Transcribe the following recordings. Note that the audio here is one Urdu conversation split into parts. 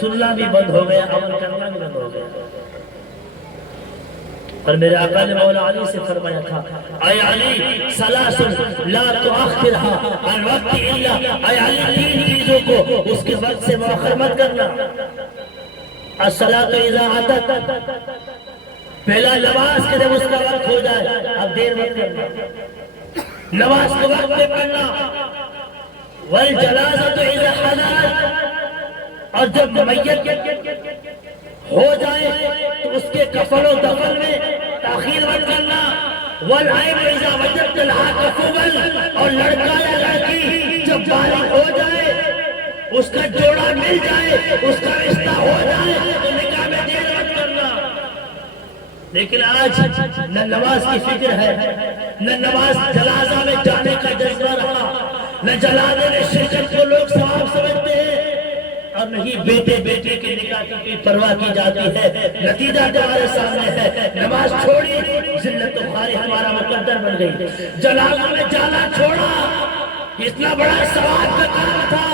سننا بھی بند ہو گیا، عمل کرنا بھی بند ہو گیا۔ اور میرے آقا نے مولا علی سے فرمایا تھا، اے علی ثلاث لا تؤخرها عن وقت الا، اے علی تین چیزوں کو اس کے وقت سے مؤخر مت کرنا۔ الصلاۃ اذا اتت، پہلا نماز کے جب اس کا وقت ہو جائے اب دیر مت کرنا، نماز کو وقت پہ پڑھنا۔ والجنازۃ اذا حضرت، اور جب میت ہو جائے تو اس کے کفن و دفن میں تاخیر مت کرنا۔ والعیب اذا وجدت لها کفوا، اور لڑکا یا لڑکی جب بالغ ہو جائے، اس کا جوڑا مل جائے، اس کا رشتہ ہو جائے تو نکاح میں دیر مت کرنا۔ لیکن آج نہ نماز کی فکر ہے، نہ نماز جنازہ میں جانے کا جذبہ رہا، نہ جنازے میں شرکت کو لوگ ثواب سمجھتے ہیں، اور نہیں بیٹے بیٹے کے نکاح کی پرواہ کی جاتی ہے۔ نتیجہ تمہارے سامنے ہے، نماز چھوڑی، ذلت و خواری ہمارا مقدر بن گئی۔ جنازہ میں جانا چھوڑا، اتنا بڑا ثواب کا کام تھا،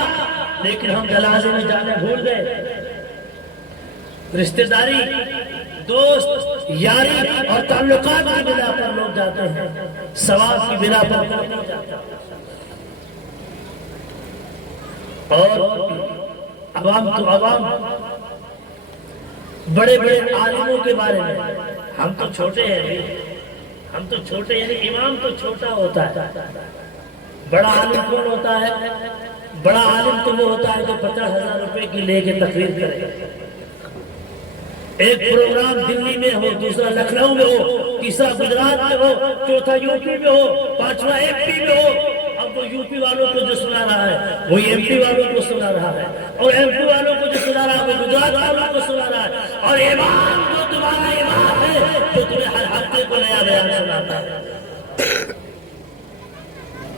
لیکن ہم جنازے میں جانا بھول گئے۔ رشتہ داری، دوست یاری اور تعلقات کی بنا پر لوگ جاتے ہیں، ثواب کی بنا پر نہیں جاتے۔ اور عوام تو عوام، بڑے بڑے عالموں کے بارے میں، ہم تو چھوٹے ہیں، ہم تو چھوٹے، یعنی امام تو چھوٹا ہوتا ہے۔ بڑا عالم کون ہوتا ہے؟ بڑا عالم تو وہ ہوتا ہے جو 50,000 روپے کی لے کے تقریر کرے۔ ایک پروگرام دلی میں ہو، دوسرا لکھنؤ میں ہو، تیسرا گجرات میں ہو، چوتھا یو پی میں ہو، پانچواں ایم پی میں ہو۔ اب وہ یو پی والوں کو جو سنا رہا ہے وہ ایم پی والوں کو سنا رہا ہے، اور ایم پی والوں کو جو سنا رہا ہے وہ گجرات والوں کو سنا رہا ہے، اور امام جو تمہارا امام ہے جو تمہیں ہر ہفتے کو نیا بیان سناتا ہے۔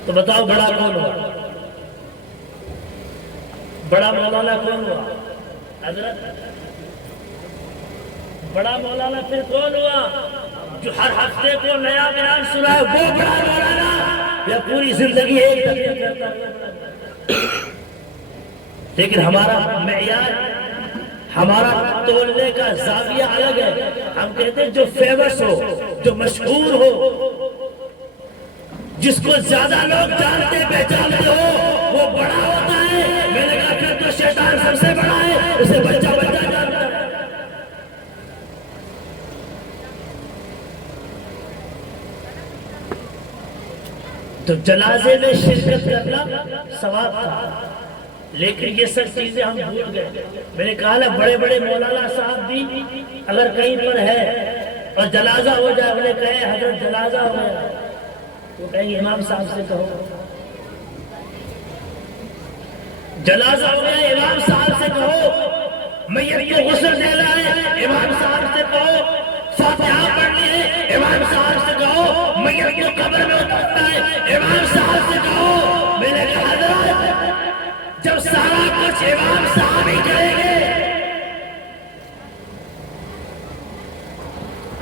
تو بتاؤ بڑا کون ہوا؟ بڑا مولانا کون ہوا؟ حضرت بڑا مولانا پھر کون ہوا؟ جو ہر ہفتے کو نیا بیان سنا ہے وہ بڑا مولانا، یا پوری زندگی ایک تقریر کرتا ہے؟ لیکن ہمارا معیار، ہمارا تولنے کا زاویہ الگ ہے۔ ہم کہتے ہیں جو فیمس ہو، جو مشہور ہو، جس کو زیادہ لوگ جانتے پہچانتے ہو وہ بڑا ہوتا ہے۔ میں نے کہا پھر تو شیطان سب سے بڑا ہے، اسے بچہ بچہ جانتا ہے۔ تو جنازے میں شرکت کرنا ثواب تھا، لیکن یہ سب چیزیں ہم بھول گئے۔ میں نے کہا نا بڑے بڑے مولانا صاحب بھی اگر کہیں پر ہے اور جنازہ ہو جائے، انہیں کہے حضرت جنازہ ہو گیا، وہ کہیں امام صاحب سے کہو جنازہ ہو گیا، امام صاحب سے کہو میت کو غسل دینا ہے، امام صاحب سے کہو فاتحہ پڑھنی ہے، امام صاحب سے کہو میت کو قبر میں اترنا ہے، امام صاحب سے کہو۔ میں نے کہا حضرت جب سارا کچھ امام صاحب ہی کریں گے،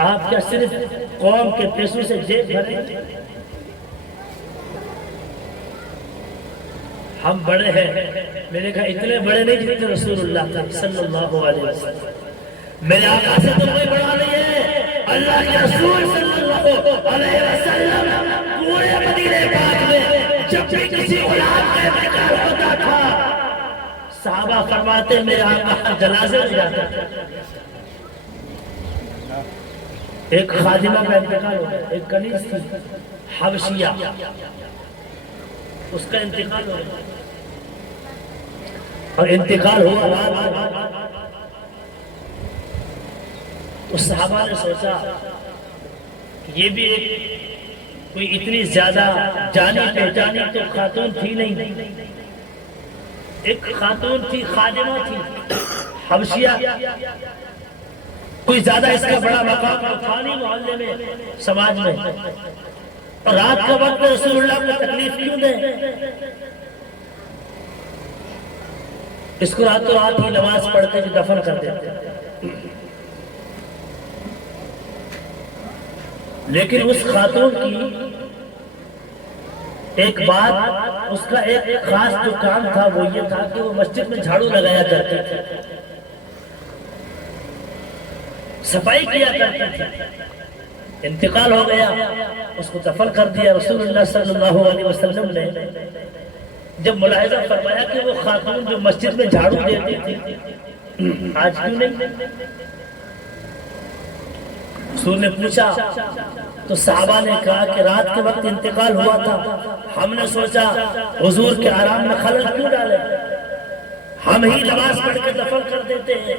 آپ کیا صرف قوم کے پیسوں سے جیب بھریں گے؟ ہم بڑے ہیں، میں نے کہا اتنے بڑے نہیں جتنے رسول اللہ صلی اللہ علیہ وسلم۔ میرے آقا سے تو کوئی بڑا نہیں ہے، اللہ کے رسول صلی اللہ علیہ وسلم پورے مدینہ پاک میں جب بھی کسی غلام کا انتقال ہوتا تھا، صحابہ فرماتے میرے آقا جنازے میں جاتے تھے۔ ایک خادمہ کا انتقال ہو گیا، ایک کنیز تھی حبشیہ، اس کا انتقال ہو گیا، اور انتقال ہوا تو صحابہ نے سوچا کہ یہ بھی ایک کوئی اتنی زیادہ جانی پہچانی تو خاتون تھی نہیں، ایک خاتون تھی، خادمہ تھی حبشیہ، کوئی زیادہ اس کا بڑا مقام تھا نہیں محلے میں، سماج میں، اور رات کا وقت رسول اللہ کو تکلیف کیوں دیں؟ اس کو راتوں رات ہی نماز پڑھتے کہ دفن کر دیتے۔ لیکن اس خاتون کی ایک بات، اس کا ایک خاص جو کام تھا وہ یہ تھا کہ وہ مسجد میں جھاڑو لگایا کرتے تھے۔ صفائی کیا کرتے تھے. انتقال ہو گیا, اس کو دفن کر دیا. رسول اللہ صلی اللہ علیہ وسلم نے جب ملاحظہ فرمایا کہ وہ خاتون جو مسجد میں جھاڑو دیتی تھی آج کیوں نہیں, رسول نے پوچھا تو صحابہ نے کہا کہ رات کے وقت انتقال ہوا تھا, ہم نے سوچا حضور کے آرام میں خلل کیوں ڈالے, ہم ہی نماز پڑھ کے دفن کر دیتے ہیں.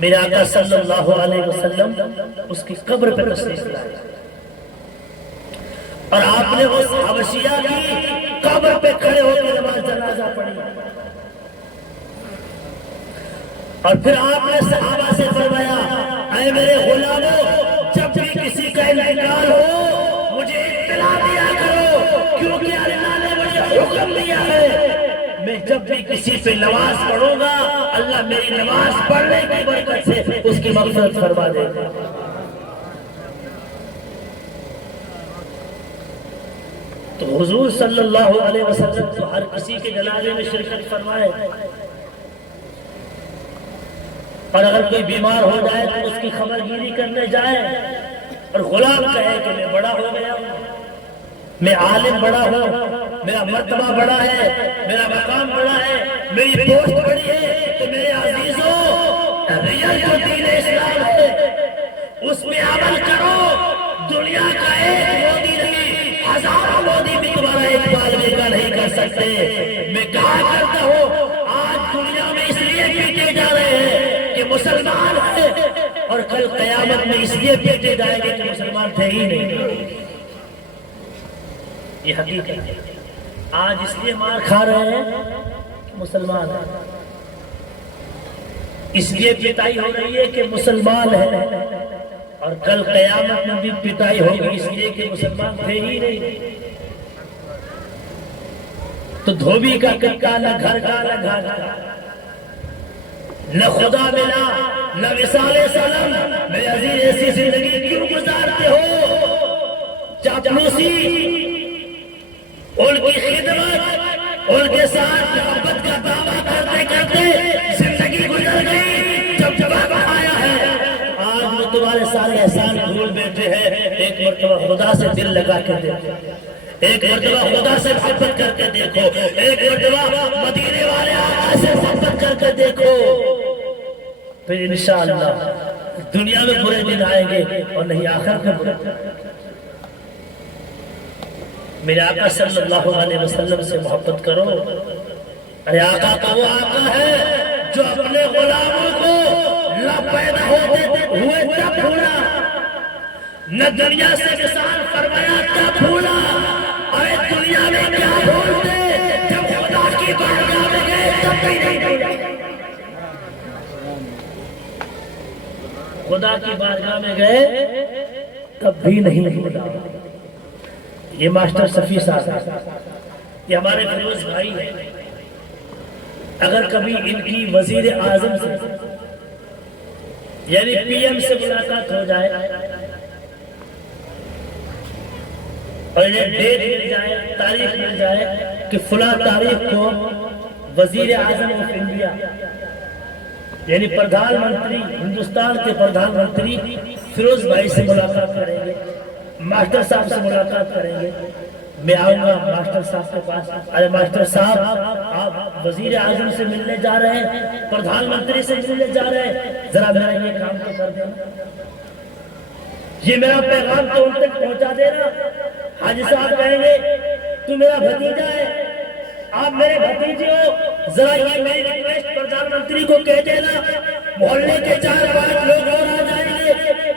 میرے آقا صلی اللہ علیہ وسلم اس کی قبر پہ تشریف لائے اور آپ نے اس حبشیہ کی قبر پہ کھڑے ہو کے نماز جنازہ پڑھی اور پھر آپ نے صحابہ سے فرمایا اے میرے غلاموں جب بھی کسی کا انتقال ہو مجھے اطلاع دیا کرو, کیونکہ اللہ نے مجھے حکم دیا ہے میں جب بھی کسی پہ نماز پڑھوں گا اللہ میری نماز پڑھنے کی برکت سے اس کی مغفرت فرما دے گا. تو حضور صلی اللہ علیہ وسلم تو ہر کسی کے جنازے میں شرکت فرمائے, اور اگر کوئی بیمار ہو جائے تو اس کی خبر گیری کرنے جائے اور غلام کہے کہ میں بڑا ہو گیا ہوں, میں عالم بڑا ہوں, میرا مرتبہ بڑا ہے, میرا مقام بڑا ہے, میری پوسٹ بڑی ہے, تو میرے عزیزوں ریئل جو دین اسلام ہے اس میں عمل کرو. دنیا کا ایک مودی نہیں, ہزاروں مودی بھی تمہارا ایک بالغ کا نہیں کر سکتے. میں کہا کرتا ہوں آج دنیا میں اس لیے پیٹے جا رہے ہیں کہ مسلمان ہیں, اور کل قیامت میں اس لیے پیٹے جائیں گے کہ مسلمان تھے ہی نہیں. یہ حقیقت ہے. آج اس لیے مار کھا رہے ہیں کہ مسلمان ہیں, اس لیے پٹائی ہو رہی ہے کہ مسلمان ہے, اور کل قیامت میں بھی پٹائی ہوگی اس لیے کہ مسلمان تھے ہی نہیں. تو دھوبی کا ککا نہ گھر کا نہ گھر کا, نہ خدا ملا نہ مثال سلام. میرے عزیز ایسی زندگی کیوں گزارتے ہو؟ چاپلوسی, ان کی خدمت, ان کے ساتھ محبت کا دعویٰ کرتے کرتے زندگی گزر گئی. جب جواب آیا ہے آج وہ تمہارے سارے احسان بھول بیٹھے ہیں. ایک مرتبہ خدا سے دل لگا کے دیکھو, ایک مرتبہ خدا سے محبت کر کے دیکھو, ایک مرتبہ مدینے والے آقا سے محبت کر کے دیکھو, پھر انشاءاللہ دنیا میں برے دن آئیں گے اور نہیں آخرت میں برے. میرے آقا صلی اللہ علیہ وسلم سے محبت کرو. ارے آقا کا وہ آقا ہے جو اپنے غلاموں کو نہ پیدا ہوئے تب بھولا, نہ دنیا سے وصال فرمایا تب بھولا. ارے دنیا میں کیا بھولتے, جب خدا کی بارگاہ میں گئے تب بھی نہیں بھولا. خدا کی بارگاہ میں گئے تب بھی نہیں بھولا. یہ ماسٹر صفی صاحب, یہ ہمارے فیروز بھائی ہیں. اگر کبھی ان کی وزیر اعظم سے یعنی پی ایم سے ملاقات ہو جائے اور انہیں ڈیٹ مل جائے, تاریخ مل جائے کہ فلاں تاریخ کو وزیر اعظم آف انڈیا یعنی پردھان منتری, ہندوستان کے پردھان منتری فیروز بھائی سے ملاقات کریں گے, ماسٹر صاحب سے ملاقات کریں گے. میں آؤں گا ماسٹر صاحب کے پاس, ارے ماسٹر صاحب آپ وزیر اعظم سے ملنے جا رہے ہیں, پردھان منتری سے ملنے جا رہے ہیں, ذرا میرا یہ کام تو کر دینا, یہ میرا پیغام تو ان تک پہنچا دینا. حاجی صاحب کہیں گے تو میرا بھتیجا ہے, آپ میرے بھتیجے ہو, ذرا یہ میری ریکویسٹ پردھان منتری کو کہہ دینا. محلے کے 4-5 لوگ اور آ جائیں گے,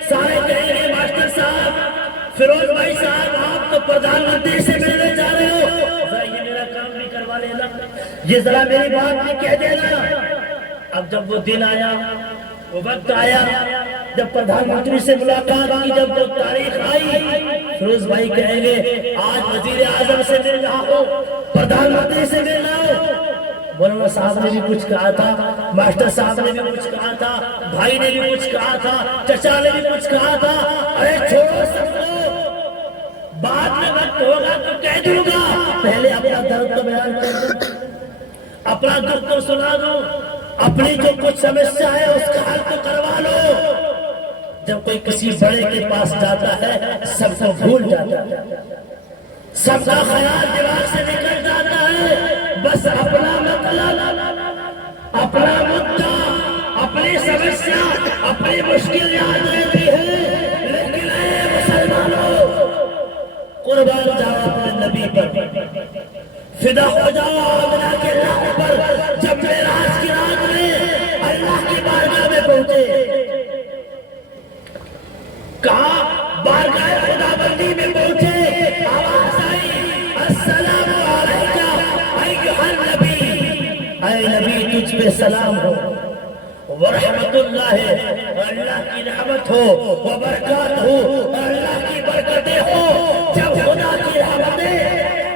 سارے کہیں گے ماسٹر صاحب فیروز بھائی صاحب آپ تو پردھان منتری سے ملنے جا رہے ہو, ذرا یہ میرا کام بھی کروا لینا, یہ ذرا میری بات بھی کہہ دینا. اب جب وہ دن آیا, وہ وقت آیا جب پردھان منتری سے ملاقات کی, جب وہ تاریخ آئی, فیروز بھائی کہیں گے آج وزیر اعظم سے مل رہا ہو, پردھان منتری سے مل رہا ہو. مولانا صاحب نے بھی کچھ کہا تھا, ماسٹر صاحب نے بھی کچھ کہا تھا, بھائی نے بھی کچھ کہا تھا, چچا نے بھی کچھ کہا تھا. ارے چھوڑو سب کو, بعد میں وقت ہوگا تو کہہ دوں گا, پہلے اپنا درد تو بیان کر دوں, اپنا دکھ تو سنا دو, اپنی جو کچھ سمسیا ہے اس کا حل تو کروا لو. کسی بڑے کے پاس جاتا ہے سب کو بھول جاتا ہے، سب کا خیال دماغ سے نکل جاتا ہے، بس اپنا مطلب، اپنا مدعا، اپنی سمسیا، اپنی مشکل یاد رہتی ہے۔ لیکن اے مسلمانوں، قربان جاؤ اپنے نبی پر، فدا ہو جاؤ آمنہ کے راہ پر۔ جب معراج کی رات میں اللہ کی بارگاہ میں پہنچے، کہا بارگاہ خدا بندی میں پہنچے، آواز آئی السلام علیکہ ایھا النبی، اے نبی تجھ پہ سلام ہو، ورحمت اللہ، اللہ کی رحمت ہو، وبرکات ہو، اللہ کی برکتیں ہو۔ جب خدا کی رحمتیں،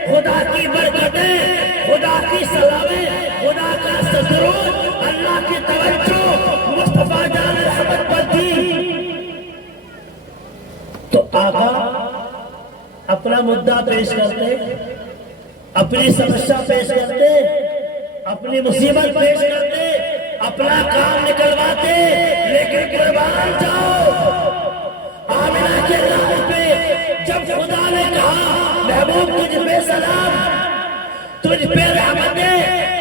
خدا کی برکتیں، خدا کی سلامیں، خدا کا درود، اللہ کی توجہ مصطفیٰ جان رحمت پر تھی، تو آقا اپنا مدعا پیش کرتے، اپنی سمسیا پیش کرتے، اپنی مصیبت پیش کرتے، اپنا کام نکلواتے۔ لیکن قربان جاؤ آمنہ کے راہ پہ جب خدا نے کہا محبوب تجھ پہ سلام، تجھ پہ رحمتیں،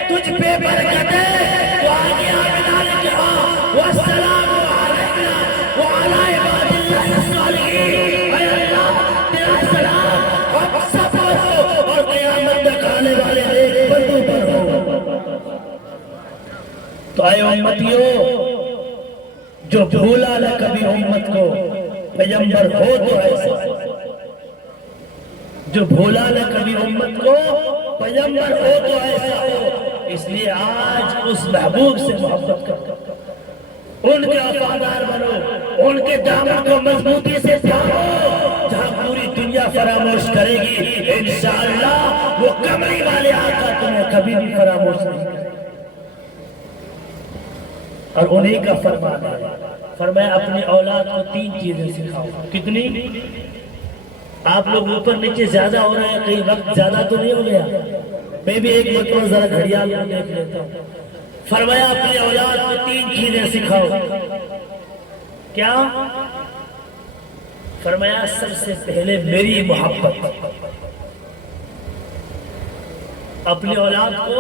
تجھ پہ برکتیں، تو آگے آمنہ نے کہا والسلام علیکم وعلی عباد اللہ الصالحین، اے اللہ تیرا سلام ہم سب پر ہو اور قیامت تک آنے والے ایک بندوں پر ہو۔ تو اے امتیوں، جو بھولا نہ کبھی امت کو پیغمبر ہو تو ایسا، جو بھولا نہ کبھی امت کو پیغمبر ہو تو ایسا ہو۔ اس لیے آج اس محبوب سے محبت کرو، ان کے وفادار بنو، ان کے دامن کو مضبوطی سے تھامو، جہاں پوری دنیا فراموش کرے گی انشاءاللہ وہ کمری والے آقا تمہیں کبھی بھی فراموش نہیں کرے۔ اور انہی کا فرمان ہے، فرمایا اپنی اولاد کو 3 چیزیں سکھاؤ۔ کتنی؟ آپ لوگ اوپر نیچے زیادہ ہو رہے ہیں، کئی وقت زیادہ تو نہیں ہو گیا؟ میں بھی ایک مرتبہ ذرا گھڑیال میں دیکھ لیتا ہوں۔ فرمایا اپنی اولاد کو 3 چیزیں سکھاؤ۔ کیا؟ فرمایا سب سے پہلے میری محبت۔ اپنی اولاد کو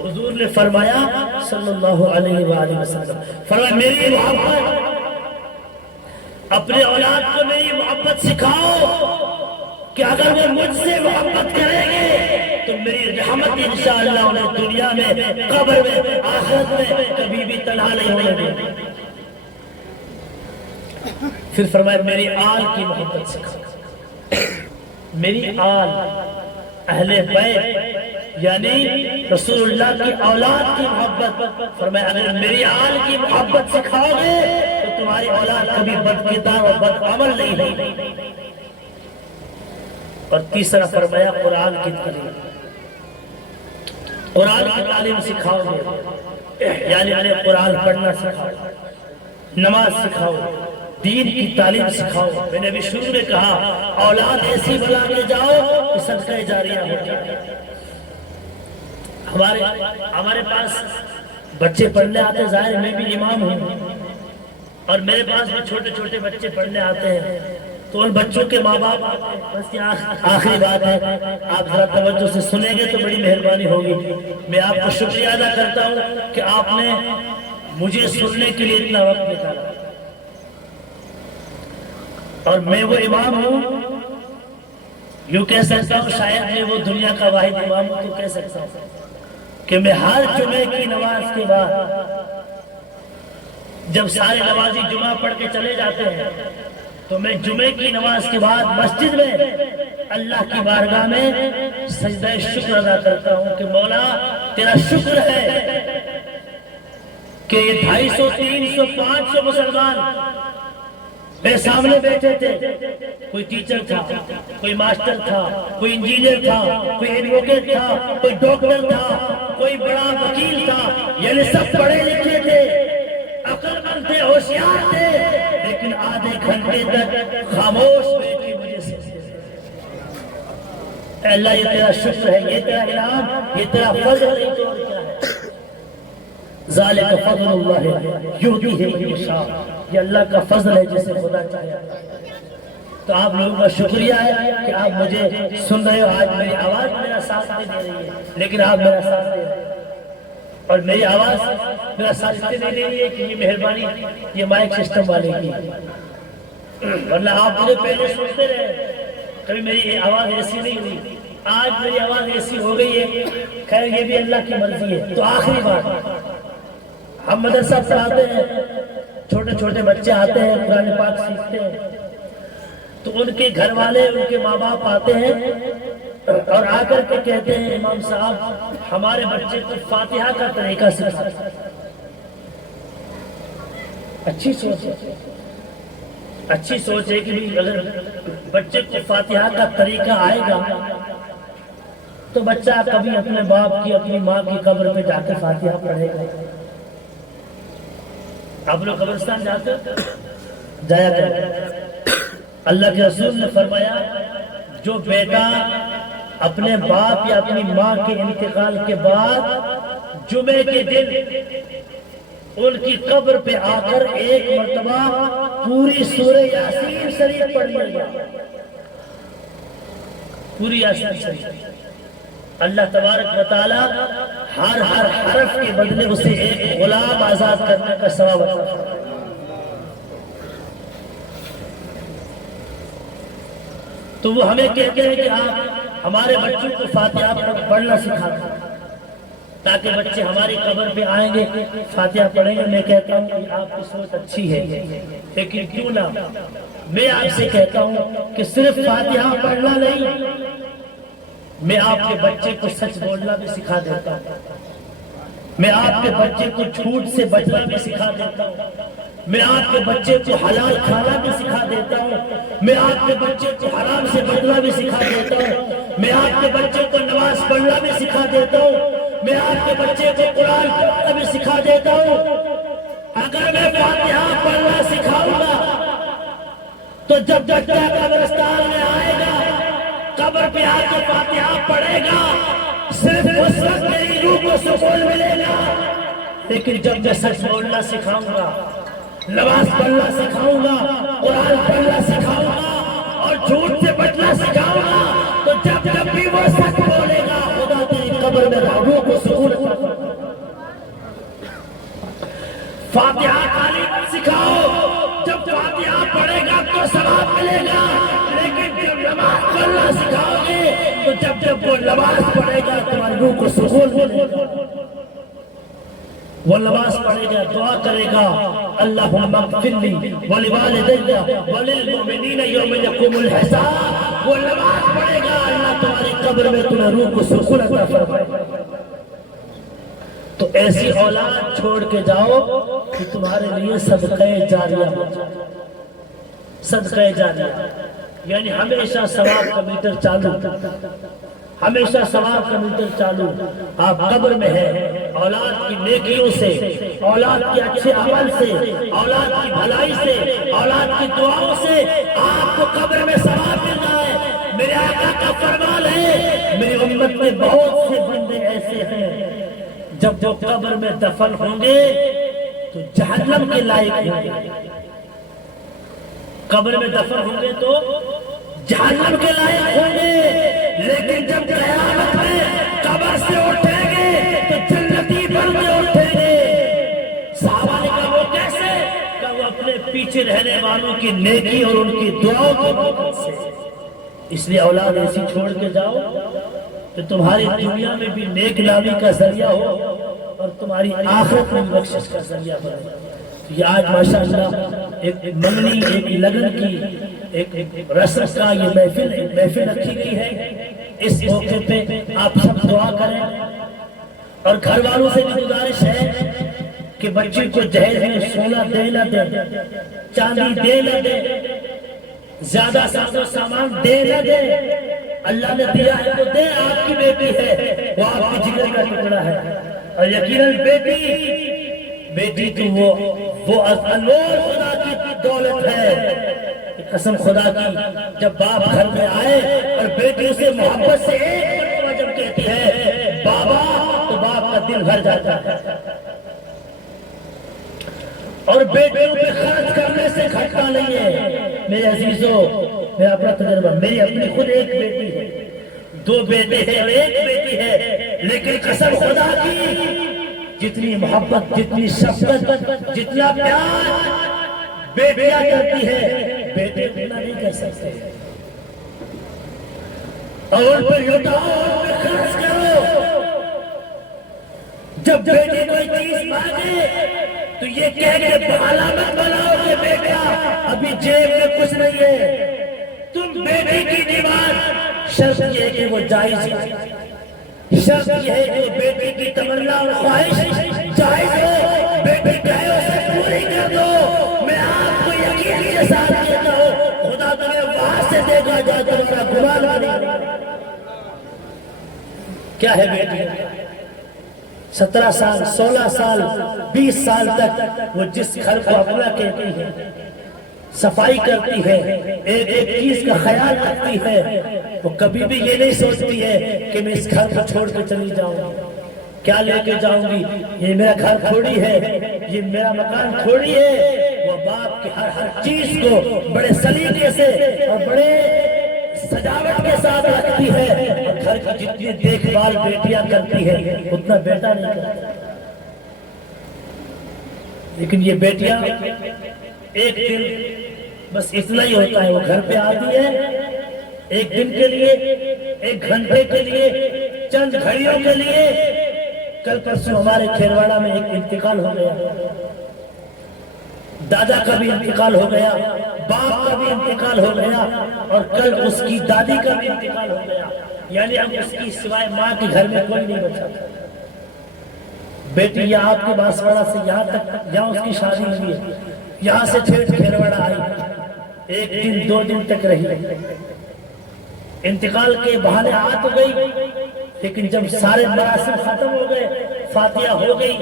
حضور نے فرمایا صلی اللہ علیہ وآلہ وسلم، فرمایا میری محبت، اپنے اولاد کو میری محبت سکھاؤ کہ اگر وہ مجھ سے محبت کریں گے تو میری رحمت انشاءاللہ انہیں دنیا میں، قبر میں، آخرت میں کبھی بھی تنہا نہیں ہونے دیں گے۔ پھر فرمایا میری آل کی محبت سکھاؤ، میری آل، اہل بیت یعنی رسول اللہ کی اولاد کی محبت۔ فرمایا اگر میری آل کی محبت سکھاؤ گے تو تمہاری اولاد کبھی بدکردار اور بدعمل نہیں ہوگی۔ اور تیسرا فرمایا قرآن کی تعلیم، قرآن کی تعلیم سکھاؤ گے یعنی انہیں قرآن پڑھنا سکھاؤ، نماز سکھاؤ، دین کی تعلیم سکھاؤ۔ میں نے ابھی شروع میں کہا اولاد ایسی بنا کے جاؤ کہ صدقہ جاریہ ہو جائے۔ ہمارے پاس بچے پڑھنے آتے، ظاہر میں بھی امام ہوں اور میرے پاس بھی چھوٹے چھوٹے بچے پڑھنے آتے ہیں، تو ان بچوں کے ماں باپ، بس یہ آخری بات ہے، آپ ذرا توجہ سے سنیں گے تو بڑی مہربانی ہوگی۔ میں آپ کو شکریہ ادا کرتا ہوں کہ آپ نے مجھے سننے کے لیے اتنا وقت نکالا، اور میں وہ امام ہوں، یوں کہہ سکتا ہوں شاید میں وہ دنیا کا واحد امام ہوں تو کہہ سکتا ہوں کہ میں ہر جمعے کی نماز کے بعد، جب سارے نمازی جمعہ پڑھ کے چلے جاتے ہیں تو میں جمعے کی نماز کے بعد مسجد میں اللہ کی بارگاہ میں سجدہ شکر ادا کرتا ہوں کہ مولا تیرا شکر ہے کہ یہ 250، 300، 500 مسلمان میرے سامنے بیٹھے تھے، کوئی ٹیچر تھا، کوئی ماسٹر تھا، کوئی انجینئر تھا، کوئی ایڈوکیٹ تھا، کوئی ڈاکٹر تھا، کوئی بڑا وکیل تھا، یعنی سب پڑھے لکھے تھے، عقل مند تھے، ہوشیار تھے، لیکن آدھے گھنٹے تک خاموش بیٹھے مجھے سجدے۔ اے اللہ یہ تیرا شکر ہے، یہ تیرا انعام، یہ تیرا فضل ہے، تو اور کیا ہے؟ ذالک فضل اللہ یؤتیہ من یشاء، یہ اللہ کا فضل ہے جسے خدا چاہے۔ تو آپ لوگوں کا شکریہ ہے کہ آپ مجھے سن رہے ہو۔ آج میری آواز میرا ساتھ نہیں دے رہی ہے، لیکن آپ میرا ساتھ دے رہے ہیں، اور میری آواز میرا ساتھ نہیں دے رہی ہے کہ یہ مہربانی یہ مائک سسٹم والے کی، ورنہ آپ مجھے پہلے سنتے رہے، کبھی میری آواز ایسی نہیں ہوئی، آج میری آواز ایسی ہو گئی ہے۔ خیر یہ بھی اللہ کی مرضی ہے۔ تو آخری بات، ہم مدرسہ پڑھاتے ہیں، چھوٹے چھوٹے بچے آتے ہیں قرآن پاک سیکھتے ہیں، تو ان کے گھر والے ان کے ماں باپ آتے ہیں اور آ کر کے کہتے ہیں امام صاحب ہمارے بچے کو فاتحہ کا طریقہ سکھا۔ اچھی سوچ ہے، اچھی سوچ ہے کہ اگر بچے کو فاتحہ کا طریقہ آئے گا تو بچہ کبھی اپنے باپ کی اپنی ماں کی قبر پہ جا کے فاتحہ پڑھے گا۔ آپ لوگ قبرستان جاتے جایا کریں، اللہ کے رسول نے فرمایا جو بیٹا اپنے باپ یا اپنی ماں کے انتقال کے بعد جمعے کے دن ان کی قبر پہ آ کر ایک مرتبہ پوری سورہ یاسین شریف پڑھ لے گا، پوری یاسین شریف، اللہ تبارک و تعالی ہر حرف کے بدلے اسے ایک غلام آزاد کرنے کا ثواب عطا فرمائے۔ تو وہ ہمیں کہتے ہیں کہ آپ ہمارے بچوں کو فاتحہ پڑھنا سکھا دیں تاکہ بچے ہماری قبر پہ آئیں گے فاتحہ پڑھیں گے۔ میں کہتا ہوں کہ آپ کی سوچ اچھی ہے، لیکن کیوں نہ میں آپ سے کہتا ہوں کہ صرف فاتحہ پڑھنا نہیں، میں آپ کے بچے کو سچ بولنا بھی سکھا دیتا ہوں، میں آپ کے بچے کو جھوٹ سے بچنا بھی سکھا دیتا ہوں، میں آپ کے بچے کو حلال کھانا بھی سکھا دیتا ہوں، میں آپ کے بچے کو حرام سے بچنا بھی سکھا دیتا ہوں، میں آپ کے بچے کو نماز پڑھنا بھی سکھا دیتا ہوں، میں آپ کے بچے کو قرآن پڑھنا بھی سکھا دیتا ہوں۔ اگر میں فاتحہ پڑھنا سکھاؤں گا تو جب بچہ قبرستان میں آئے گا قبر پہ آ کے فاتحہ پڑھے گا صرف اس وقت میری روح کو سکون ملے گا، لیکن جب میں سچ بولنا سکھاؤں گا، نماز پڑھنا سکھاؤں گا، قرآن پڑھنا سکھاؤں گا اور جھوٹ سے بچنا سکھاؤں گا، تو جب بھی وہ سچ بولے گا خدا تیری قبر میں روح کو سکون عطا فرمائے۔ فاتحہ تعلیم سکھاؤ، جب فاتحہ پڑھے گا تو ثواب ملے گا، لیکن جب نماز پڑھنا سکھاؤ گے تو جب وہ نماز پڑھے گا تمہاری روح کو سکون ملے گا۔ وہ نماز پڑھے گا، دعا کرے گا اللہم اغفر لی ولوالدی وللمؤمنین یوم یقوم الحساب، وہ نماز پڑھے گا اللہ تمہاری قبر میں تمہیں روح کو سکون عطا فرمائے۔ تو ایسی اولاد چھوڑ کے جاؤ کہ تمہارے لیے صدقہ جاریہ ہو جائے، صدقہ جاریہ یعنی ہمیشہ ثواب کا میٹر چالو، ہمیشہ ثواب کا میٹر چالو۔ آپ قبر میں ہیں، اولاد کی نیکیوں سے، اولاد کے اچھے عمل سے، اولاد کی بھلائی سے، اولاد کی دعاؤں سے آپ کو قبر میں ثواب مل رہا ہے۔ میرے آقا کا فرمان ہے میری امت میں بہت سے بندے ایسے ہیں جب وہ قبر میں دفن ہوں گے تو جہنم کے لائق ہوں گے، قبر میں دفن ہوں گے تو جہنم کے لائق ہوں گے، لیکن جب قیامت میں قبر سے اٹھیں گے تو جنتی بن کے اٹھیں گے۔ صحابہ نے کہا وہ کیسے؟ کہ وہ اپنے پیچھے رہنے والوں کی نیکی اور ان کی دعاؤں کی برکت سے۔ اس لیے اولاد ایسی چھوڑ کے جاؤ کہ تمہاری دنیا میں بھی نیک نامی کا ذریعہ ہو اور تمہاری آخرت میں بخشش کا ذریعہ بنے۔ یہ آج ماشاءاللہ ایک منگنی، ایک لگن کی، ایک رسم کا یہ محفل رکھی گئی ہے۔ اس موقع پہ آپ سب دعا کریں اور گھر والوں سے بھی گزارش ہے کہ بچے کو جہیز میں سونا دے نہ دے، چاندی دے نہ دے، زیادہ ساز و سامان دے نہ دے۔ اللہ نے دیا ہے تو دے، آپ کی بیٹی ہے، وہ آپ کی جگر کا ٹکڑا ہے، اور یقیناً بیٹی تو وہ انمول خدا کی دولت ہے۔ قسم خدا کی جب باپ گھر میں آئے اور بیٹی اسے محبت سے ایک مرتبہ جب کہتی ہے بابا تو باپ کا دل بھر جاتا ہے۔ اور بیٹیوں پہ خرچ کرنے سے گھٹتا نہیں ہے۔ میرے عزیزوں، میرا اپنا تجربہ، میری اپنی خود ایک بیٹی ہے، 2 بیٹے ہیں اور 1 بیٹی ہے، لیکن قسم خدا کی جتنی محبت، جتنی شفقت، جتنا پیار بیٹیاں کرتی ہے بیٹے اتنا نہیں کر سکتے۔ اور ان پر لوٹاؤ، ان پر خرچ کرو۔ جب بیٹے کوئی چیز مانگے تو یہ کہہ کے بہانا مت بناؤ کہ بیٹا ابھی جیب میں کچھ نہیں ہے۔ تم بیٹے کی ڈیمانڈ شرط یہ ہے کہ وہ جائز ہے، شرط یہ ہے کہ بیٹے کی تمنا اور خواہش جائز ہو، بیٹے کہے اسے پوری کر دو۔ میں آپ کو یقین کے ساتھ کہتا ہوں خدا تمہیں وہاں سے دیکھا جائے تمہارا گمان نہیں۔ کیا ہے بیٹی؟ 17 سال، 16 سال، 20 سال تک وہ جس گھر کو اپنا کہتی ہے، صفائی کرتی ہے، ایک ایک چیز کا خیال رکھتی ہے، وہ کبھی بھی یہ نہیں سوچتی ہے کہ میں اس گھر کو چھوڑ کے چلی جاؤں، کیا لے کے جاؤں گی، یہ میرا گھر تھوڑی ہے، یہ میرا مکان تھوڑی ہے۔ وہ باپ کی ہر چیز کو بڑے سلیقے سے اور بڑے سجاوٹ کے ساتھ رکھتی ہے، اور گھر کی جتنی دیکھ بھال بیٹیاں کرتی ہے اتنا بیٹا نہیں کرتا۔ لیکن یہ بیٹیاں ایک دن بس اتنا ہی ہوتا ہے، وہ گھر پہ آتی ہے ایک دن کے لیے، 1 گھنٹے کے لیے، چند گھڑیوں کے لیے۔ کل پرسوں ہمارے کھیرواڑہ میں ایک انتقال ہو گیا، دادا کا بھی انتقال ہو گیا، باپ کا بھی انتقال ہو گیا، اور کل اس کی دادی کا بھی انتقال ہو گیا، یعنی اب اس کی سوائے ماں کے گھر میں کوئی نہیں بچا۔ بیٹی یہاں آپ کے باسواڑہ سے یہاں تک، یہاں اس کی شادی ہوئی ہے، یہاں سے ٹھیک کھیرواڑہ آئی، 1 دن 2 دن تک رہی، انتقال کے بہانے آ تو گئی، لیکن جب سارے مراسم ختم ہو گئے، فاتحہ ہو گئی،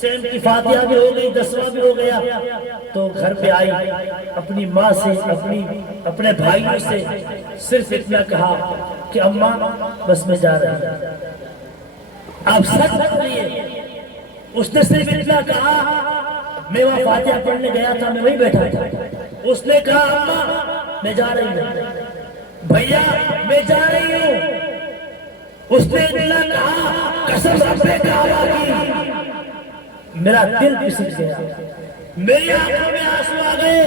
سیم کی فاتحہ بھی ہو گئی، 10واں بھی ہو گیا، تو گھر پہ آئی، اپنی ماں سے، اپنے بھائیوں سے صرف اتنا کہا کہ اماں بس میں جا رہی ہوں۔ آپ سچ بتائیے، اس نے صرف اتنا کہا، میں وہاں فاتحہ پڑھنے گیا تھا، میں وہیں بیٹھا تھا، اس نے کہا اماں میں جا رہی ہوں، بھیا میں جا رہی ہوں، اس نے اتنا کہا، قسم ربے کعبہ کی، میرا دل پسک گیا، میری آنکھوں میں آنسو آ گئے،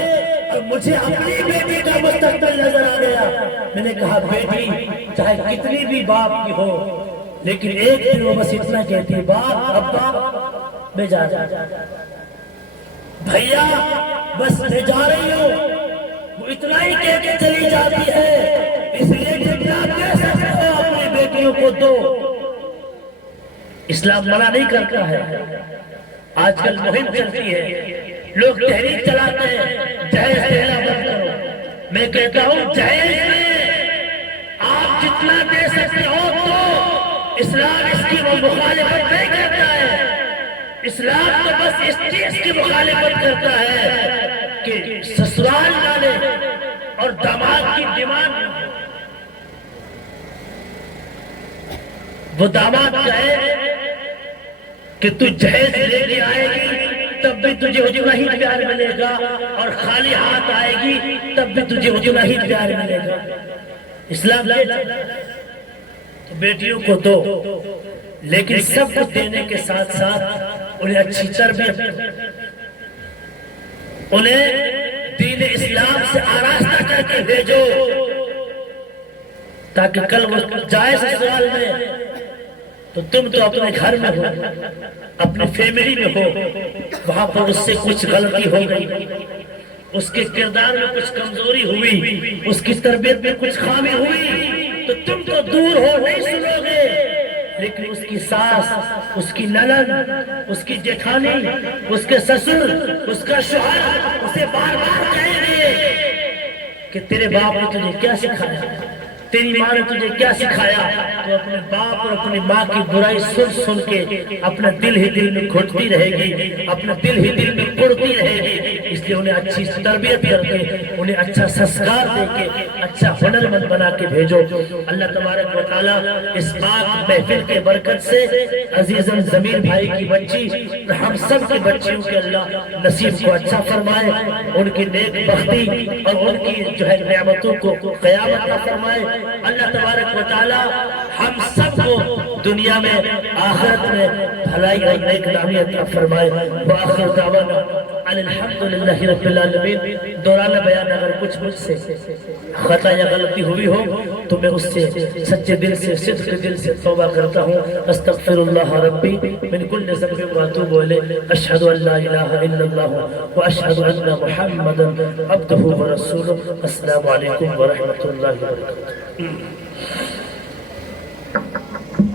اور مجھے اپنی بیٹی کا مستقبل نظر آ گیا۔ میں نے کہا بیٹی چاہے کتنی بھی باپ کی ہو، لیکن ایک دن وہ بس اتنا کہتی ہے، باپ ابا میں جا رہا ہوں، بھیا بس میں جا رہی ہوں، وہ اتنا ہی کہہ کے چلی جاتی ہے۔ اس لیے جتنا کہہ سکتے ہو اپنی بیٹیوں کو دو، اسلام منع نہیں کرتا ہے۔ آج کل مہم چلتی ہے، لوگ تحریک چلاتے ہیں جہیز دینا بند کرو، میں کہتا ہوں جہیز میں آپ جتنا دے سکتے ہو تو اسلام اس کی وہ مخالفت نہیں کرتا ہے۔ اسلام تو بس اس چیز کی مخالفت کرتا ہے کہ سسرال والے اور داماد کی ڈیمانڈ، وہ داماد کہے کہ تو جہیز لے کے آئے گی تب بھی تجھے اتنا ہی پیار ملے گا، اور خالی ہاتھ آئے گی تب بھی تجھے اتنا ہی پیار ملے گا۔ اسلام تو بیٹیوں کو دو، لیکن سب کچھ دینے کے ساتھ ساتھ انہیں اچھی تربیت، انہیں دین اسلام سے آراستہ کر کے بھیجو، تاکہ کل وہ جائے سسرال میں تو تم تو اپنے گھر میں ہو، اپنی فیملی میں ہو، وہاں پر اس سے کچھ غلطی ہو گئی، اس کے کردار میں کچھ کمزوری ہوئی، اس کی تربیت میں کچھ خامی ہوئی، تو تم تو دور ہو نہیں سنو گے، لیکن اس کی ساس، اس کی نند، اس کی جیٹھانی، اس کے سسر، اس کا شوہر اسے بار بار کہیں گے کہ تیرے باپ نے تجھے کیا سکھایا، تیری ماں نے تجھے کیا سکھایا۔ تو اپنے باپ اور اپنی ماں کی برائی سن سن کے اپنا دل ہی دل میں گھٹتی رہے گی، اپنا دل ہی دل میں کڑتی رہے گی۔ اس لیے انہیں اچھی تربیت کر کے انہیں اچھا سنسکار دے کے اچھا ہنرمند بنا کے بھیجو۔ اللہ تبارک و تعالیٰ اس پاک محفل کے برکت سے عزیزاً ضمیر بھائی کی بچی ہم سب کی بچیوں کے اللہ نصیب کو اچھا فرمائے، ان کی نیک بختی اور ان کی جو ہے نعمتوں کو قیامت نہ فرمائے۔ اللہ تبارک و تعالیٰ ہم سب کو دنیا میں آخرت میں بھلائی اور نیک نامی عطا فرمائے۔ وآخر دعوانا ان الحمدللہ رب العالمین۔ دوران بیان اگر کچھ مجھ سے خطا یا غلطی ہوئی ہو تو میں اس سے سچے دل سے صدق دل سے توبہ کرتا ہوں۔ استغفر اللہ ربی من کل ذنب واتوب الیہ۔ اشہد ان لا الہ الا اللہ واشہد ان محمدا عبدہ ورسولہ۔ السلام علیکم ورحمۃ اللہ وبرکاتہ۔